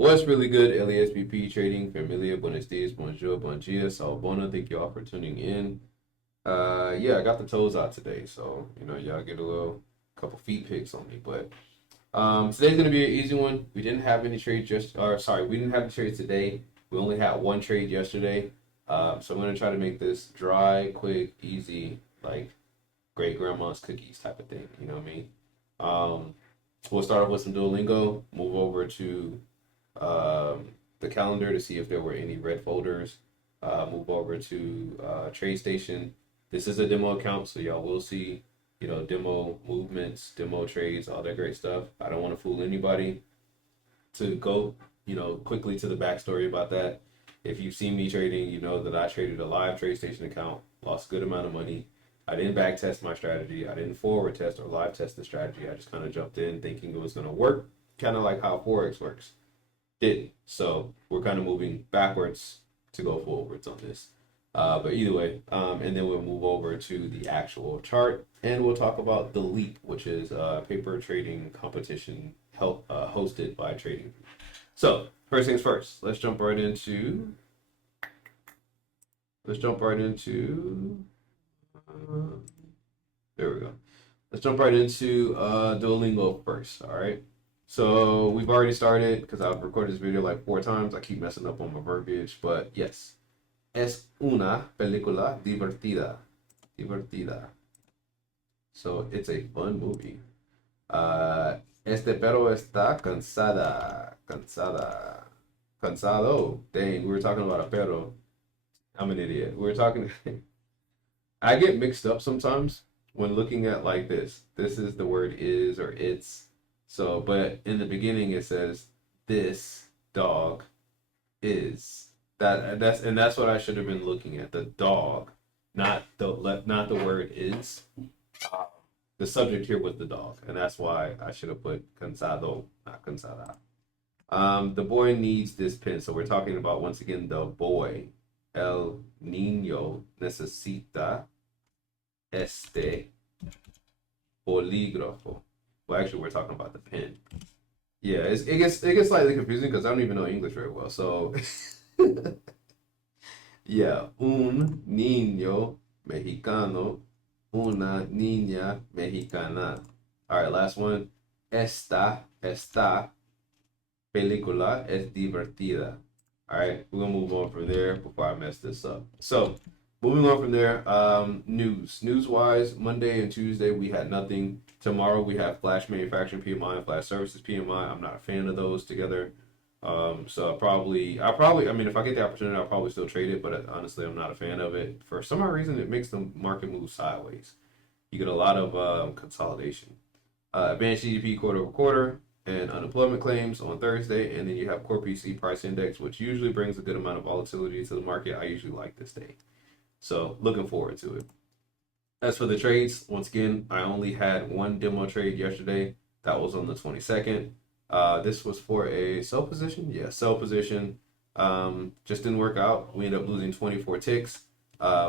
What's really good, LeSBP Trading, Familia, Buenos Dias, Bonjour, Bon dia, Sal Bona. Thank you all for tuning in. Yeah, I got the toes out today, so y'all get a little couple feet picks on me. But today's gonna be an easy one. We didn't have any trades we didn't have any trades today. We only had one trade yesterday. So I'm gonna try to make this dry, quick, easy, like great grandma's cookies type of thing. You know what I mean? We'll start off with some Duolingo. Move over to the calendar to see if there were any red folders. Move over to TradeStation. This is a demo account, so y'all will see, demo movements, demo trades, all that great stuff. I don't want to fool anybody. To go, quickly to the backstory about that. If you've seen me trading, you know that I traded a live TradeStation account, lost a good amount of money. I didn't back test my strategy. I didn't forward test or live test the strategy. I just kind of jumped in thinking it was going to work, kind of like how Forex works. Didn't. So we're kind of moving backwards to go forwards on this. But either way, and then we'll move over to the actual chart and we'll talk about the Leap, which is a paper trading competition hosted by Trading. So first things first, let's jump right into there we go. Let's jump right into Duolingo first. All right. So we've already started because I've recorded this video like 4 times. I keep messing up on my verbiage, but yes. Es una película divertida. Divertida. So it's a fun movie. Este perro está cansada. Cansada. Cansado. Dang, we were talking about a perro. I'm an idiot. We were talking. I get mixed up sometimes when looking at like this. This is the word is or it's. So, but in the beginning it says this dog is that's what I should have been looking at. The dog, not the word is. The subject here was the dog, and that's why I should have put cansado, not cansada. The boy needs this pen. So we're talking about once again the boy. El niño necesita este bolígrafo. Well, actually, we're talking about the pen. Yeah, it gets slightly confusing because I don't even know English very well. So, yeah, un niño mexicano, una niña mexicana. All right, last one. Esta película es divertida. All right, we're gonna move on from there before I mess this up. So, moving on from there, news-wise, Monday and Tuesday we had nothing. Tomorrow we have Flash Manufacturing PMI and Flash Services PMI. I'm not a fan of those together. So I mean, if I get the opportunity, I'll probably still trade it. But honestly, I'm not a fan of it. For some odd reason, it makes the market move sideways. You get a lot of consolidation. Advanced GDP quarter over quarter and unemployment claims on Thursday, and then you have core PC price index, which usually brings a good amount of volatility to the market. I usually like this day, so looking forward to it. As for the trades, once again, I only had one demo trade yesterday. That was on the 22nd. This was for a sell position. Yeah, sell position. Just didn't work out. We ended up losing 24 ticks,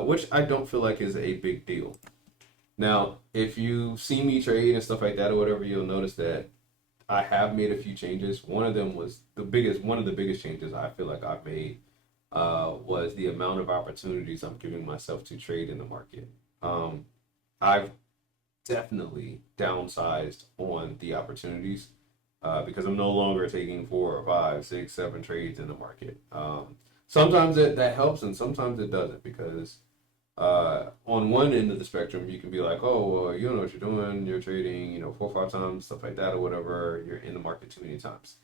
which I don't feel like is a big deal. Now, if you see me trade and stuff like that or whatever, you'll notice that I have made a few changes. One of them was one of the biggest changes I feel like I've made was the amount of opportunities I'm giving myself to trade in the market. I've definitely downsized on the opportunities because I'm no longer taking 4 or 5, 6, 7 trades in the market. Sometimes that helps and sometimes it doesn't because on one end of the spectrum, you can be like, oh, well, you don't know what you're doing. You're trading, 4 or 5 times, stuff like that, or whatever. You're in the market too many times.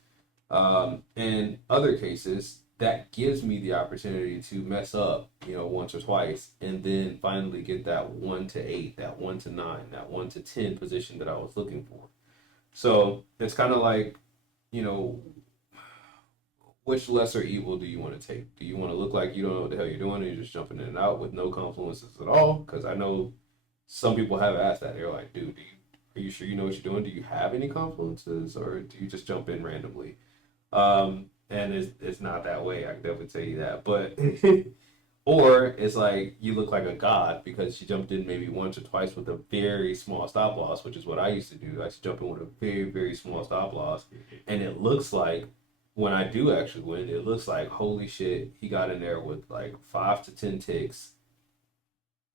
In other cases, that gives me the opportunity to mess up, once or twice, and then finally get that 1 to 8, that 1 to 9, that 1 to 10 position that I was looking for. So it's kind of like, you know, which lesser evil do you want to take? Do you want to look like you don't know what the hell you're doing and you're just jumping in and out with no confluences at all? Because I know some people have asked that. They're like, dude, are you sure you know what you're doing? Do you have any confluences or do you just jump in randomly? And it's not that way. I can definitely tell you that. But or it's like you look like a god because you jumped in maybe once or twice with a very small stop loss, which is what I used to do. I used to jump in with a very, very small stop loss. And it looks like when I do actually win, it looks like holy shit, he got in there with like 5 to 10 ticks.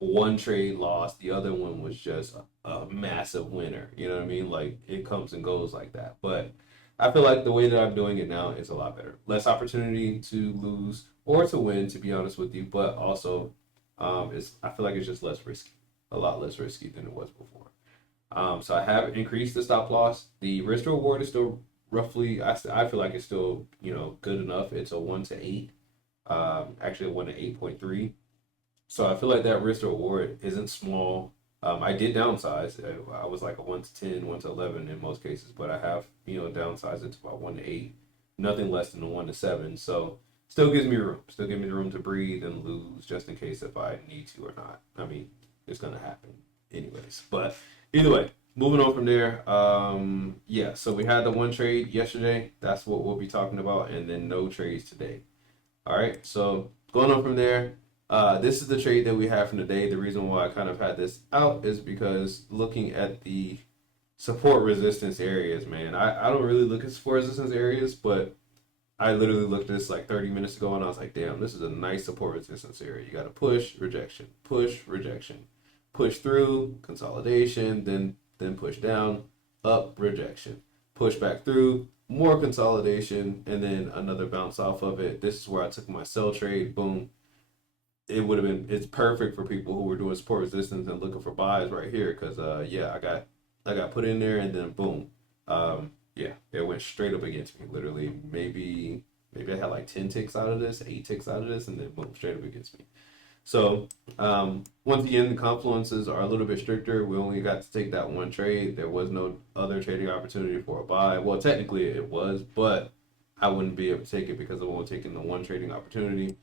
One trade lost, the other one was just a massive winner. You know what I mean? Like it comes and goes like that. But I feel like the way that I'm doing it now is a lot better. Less opportunity to lose or to win, to be honest with you. But also, it's I feel like it's just less risky, a lot less risky than it was before. So I have increased the stop loss. The risk reward is still roughly. I feel like it's still good enough. It's a 1 to 8. Actually a 1 to 8.3. So I feel like that risk reward isn't small. I did downsize. I was like a 1 to 10, 1 to 11 in most cases, but I have downsized it to about 1 to 8, nothing less than a 1 to 7. So still gives me room. Still gives me room to breathe and lose just in case if I need to or not. I mean, it's gonna happen anyways. But either way, moving on from there. Yeah. So we had the one trade yesterday. That's what we'll be talking about, and then no trades today. All right, so going on from there, this is the trade that we have from today. The reason why I kind of had this out is because looking at the support resistance areas, man, I don't really look at support resistance areas, but I literally looked at this like 30 minutes ago and I was like, damn, this is a nice support resistance area. You got to push, rejection, push through, consolidation, then push down, up, rejection, push back through, more consolidation, and then another bounce off of it. This is where I took my sell trade. Boom. It would have been it's perfect for people who were doing support resistance and looking for buys right here because yeah, I got put in there and then boom. Yeah, it went straight up against me. Literally, maybe I had like 10 ticks out of this, 8 ticks out of this, and then boom, straight up against me. So once again, the confluences are a little bit stricter. We only got to take that one trade. There was no other trading opportunity for a buy. Well, technically it was, but I wouldn't be able to take it because I won't taking the one trading opportunity.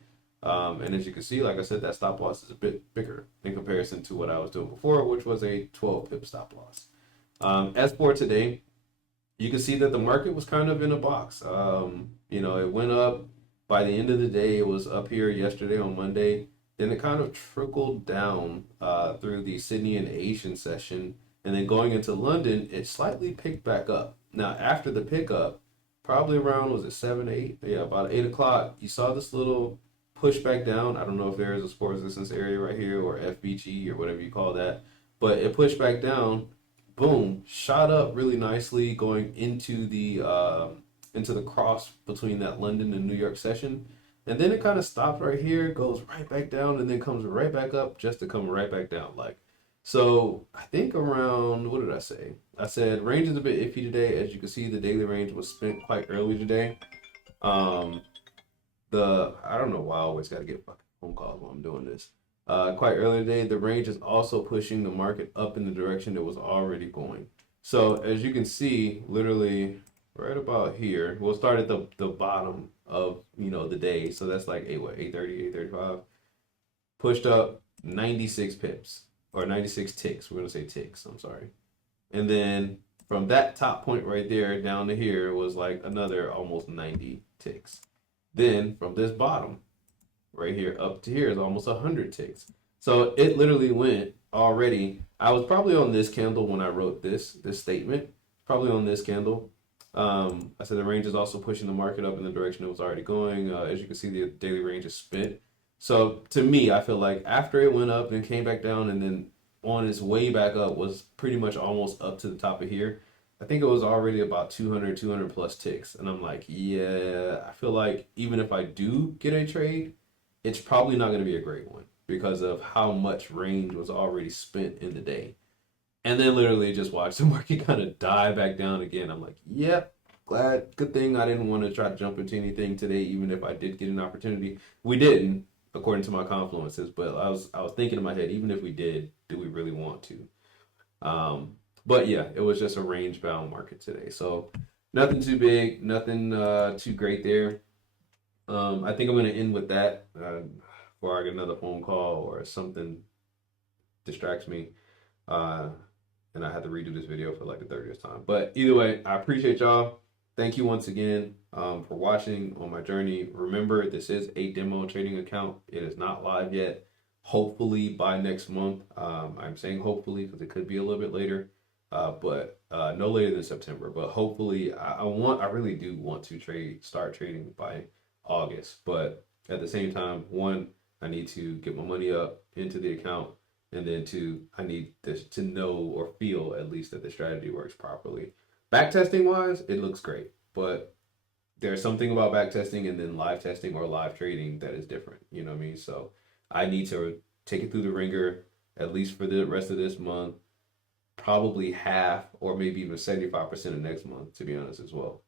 And as you can see, like I said, that stop loss is a bit bigger in comparison to what I was doing before, which was a 12 pip stop loss. As for today, you can see that the market was kind of in a box. It went up. By the end of the day, it was up here yesterday on Monday. Then it kind of trickled down through the Sydney and Asian session. And then going into London, it slightly picked back up. Now, after the pickup, probably around, was it 7, 8? Yeah, about 8 o'clock, you saw this little push back down. I don't know if there is a support resistance area right here or FBG or whatever you call that. But it pushed back down, boom, shot up really nicely going into the cross between that London and New York session. And then it kind of stopped right here, goes right back down, and then comes right back up just to come right back down. So I think around, what did I say? I said range is a bit iffy today. As you can see, the daily range was spent quite early today. Um, I don't know why I always got to get fucking phone calls while I'm doing this. Quite early today, the range is also pushing the market up in the direction it was already going. So as you can see, literally right about here, we'll start at the bottom of the day. So that's like 8:30, 8:35. Pushed up 96 pips or 96 ticks. We're gonna say ticks. I'm sorry. And then from that top point right there down to here was like another almost 90 ticks. Then from this bottom right here up to here is almost 100 ticks. So it literally went already. I was probably on this candle when I wrote this statement. Probably on this candle. I said the range is also pushing the market up in the direction it was already going. As you can see, the daily range is spent. So to me, I feel like after it went up and came back down and then on its way back up was pretty much almost up to the top of here. I think it was already about 200 plus ticks. And I'm like, yeah, I feel like even if I do get a trade, it's probably not going to be a great one because of how much range was already spent in the day. And then literally just watch the market kind of die back down again. I'm like, yep, good thing I didn't want to try to jump into anything today, even if I did get an opportunity. We didn't, according to my confluences, but I was thinking in my head, even if we did, do we really want to? But yeah, it was just a range bound market today. So nothing too big, nothing too great there. I think I'm going to end with that before I get another phone call or something distracts me. Uh, and I had to redo this video for like the 30th time. But either way, I appreciate y'all. Thank you once again for watching on my journey. Remember, this is a demo trading account. It is not live yet. Hopefully by next month. I'm saying hopefully because it could be a little bit later. but no later than September. But hopefully, I really do want to start trading by August. But at the same time, one, I need to get my money up into the account, and then two, I need this to know or feel at least that the strategy works properly. Backtesting wise, it looks great, but there's something about backtesting and then live testing or live trading that is different. You know what I mean? So I need to take it through the ringer at least for the rest of this month, probably half or maybe even 75% of next month, to be honest, as well.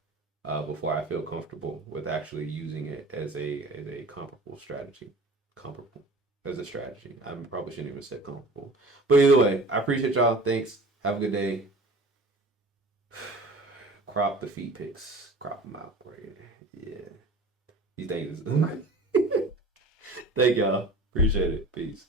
Before I feel comfortable with actually using it as a comparable strategy. Comparable as a strategy. I probably shouldn't even say comparable. But either way, I appreciate y'all. Thanks. Have a good day. Crop the feet pics. Crop them out. Right? Yeah. These things. Thank y'all. Appreciate it. Peace.